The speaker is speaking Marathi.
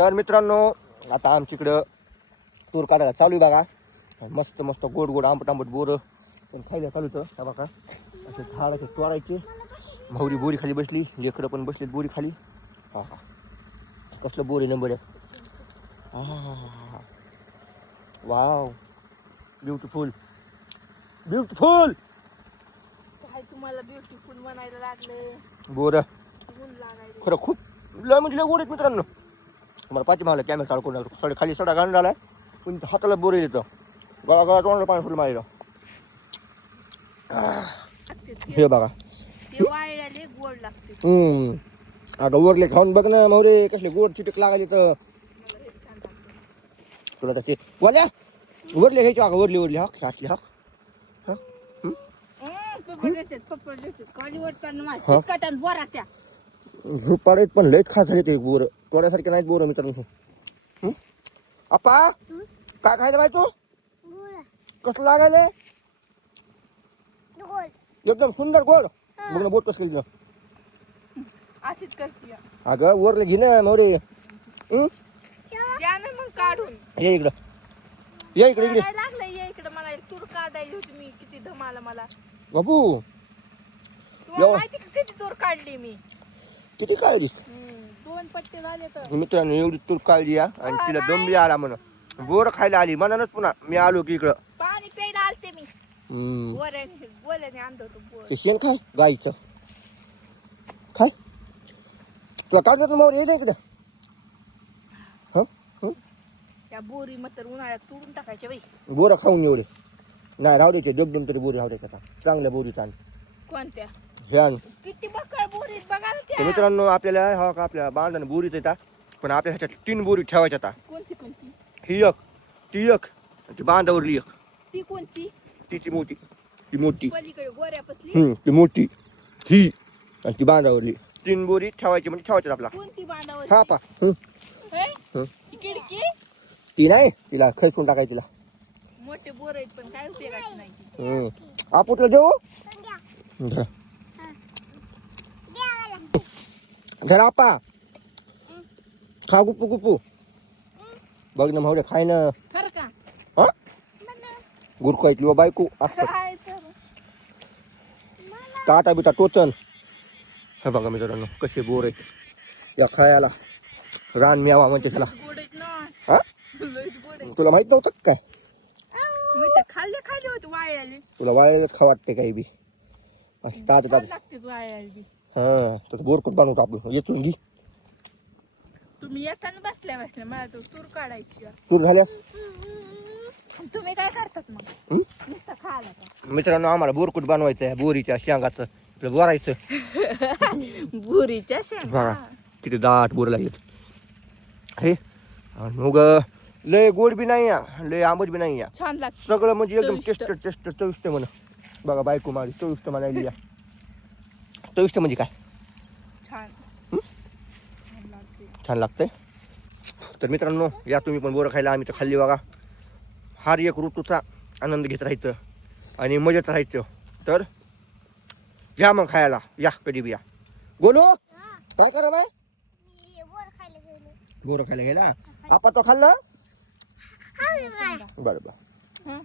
तर मित्रांनो आता आमच्याकडं तूर काढायला चालू आहे बघा. मस्त मस्त गोड गोड आंबट आंबट बोरं पण खायला चालू होतं बघा. असे झाडाचे तोडायचे. भावरी बोरी खाली बसली, लेकरं पण बसलीत बोरी खाली. हा हा कसलं बोरी नंबर आहे. हा हा हा वाव ब्युटिफुल ब्युटिफुल. काय तुम्हाला ब्युटिफुल म्हणायला लागले बोरं ऊन लागायला. खरं खूप लय म्हणजे लय गोड आहेत मित्रांनो. मला पाठी मागला कॅमेरा काढून सडे खाली सडा घालून झालाय पण हाताला बोर येतं. गळा गळा तोंडाला पाणी फुल माहिलं. हे बघा ते वाळल्याले गोड लागते. अगं वरले खाऊन बघ ना मोरे कसले गोड चिटक लागायचे तर. मला हे छान लागतं. तुला तर ते वाल्या वरले घ्यायचे अगं वरली वरली हक असली हक पप्पा देतात काळी वाटताना माझ्या चिकटान बोरा त्या झोपाडीत पण लयच खास झाले ते बोर. तोड्यासारखे नाहीत बोर मित्रांनो. अप्पा काय खायला बाय तू कसं लागायले. एकदम सुंदर गोड. बघ ना बोट कसं केली. अशीच करते. अगं वरले घे ना मोरे. द्या ना मग काढून. ये इकडं ये इकडे इकडे काय लागलं ये इकडे मला तूर काढायची होती मी. किती धमाला मला बाबू तुम्हाला माहिती का किती तूर काढली मी. किती काळजी 2 पट्टे झाले तर. मित्रांनो एवढी तूर काळजी या आणि तिला दमली आला म्हण बोर खायला आली म्हणानच पुन्हा मी आलो की इकडं पाणी प्यायला आलते मी. गोल्याने आणलं होतं बोर. ते शेण खाय गाईचं खाय. तुला काढ देतो मोर ये इकडं. त्या बोरी मात्र उन्हाळ्यात तोडून टाकायच्या बाई. बोरं खाऊन एवढे नाही राहू द्यायचे दोन तरी बोरी राहू द्यायचे आता चांगल्या बोरी आण कोणत्या हे आण. किती बक्कळ बोरीत बघा ना तर त्या. मित्रांनो आपल्याला हा का आपल्या बांधाने बोरीच येतात पण आपल्या ह्याच्यात 3 बोरी ठेवायच्या आता. कोणती कोणती ही एक ती एक आणि ती बांधावरली एक. ती कोणती ती मोठी ती मोठी पलीकडे गोऱ्या पसली. ती मोठी ही आणि ती बांधावरली 3 बोरी ठेवायची म्हणजे ठेवायच्यात आपला. कोणती बांधावर हा पा ती खिडकी. ती नाही तिला खैसून टाकायची तिला. मोठे बोर आहेत पण काय उपयोगाची नाही ती. आपू तुला देऊ घरा आपा खा गुप्पू गुप्पू. बघ ना भाऊ खाय ना. खरं का हा गुरकायतली व बायको असतात काय तर. काटा बिटा टोचन. हे बघा मित्रांनो कसे बोर आहेत या खायला. रान मेवा म्हणते त्याला. गोड आहेत ना. हा लयच गोड आहेत. तुला माहित नव्हतं का काय. मी तर खाल्ले होते वाळ्याले. तुला वाळलेलंच खा वाटते काही बी असं ताज छान ताज. लागते वाळ्याले बी. हा तर बोरकट बनवतो आपण येचून घे. तुम्ही येताना बसल्या मला तो तूर काढायची. तूर झाल्यास तुम्ही काय करतात मग नुसतं खायला का. मित्रांनो आम्हाला बोरकूट बनवायचं आहे बोरीच्या शेंगाचं बोरायचं. बोरीच्या शेंगा. बघा किती दाट बोर लागेल हे. आणि मग लय गोड बी नाही या लय आंबट बी नाही या छान लागते सगळं म्हणजे एकदम चविष्ट. टेस्ट चविष्ट म्हण. बघा बायको माझी चविष्ट म्हणायली या. चविष्ट म्हणजे काय छान छान लागते. छान लागतंय. तर मित्रांनो या तुम्ही पण बोरं खायला. आम्ही तर खाल्ली बघा. हार एक ऋतूचा आनंद घेत राहायचं आणि मजेत राहायचं. तर या मग खायला या कधी बी या. बोलो काय करा नाही बोरं खायला गेला. आपण तो खाल्लं बरं बरं.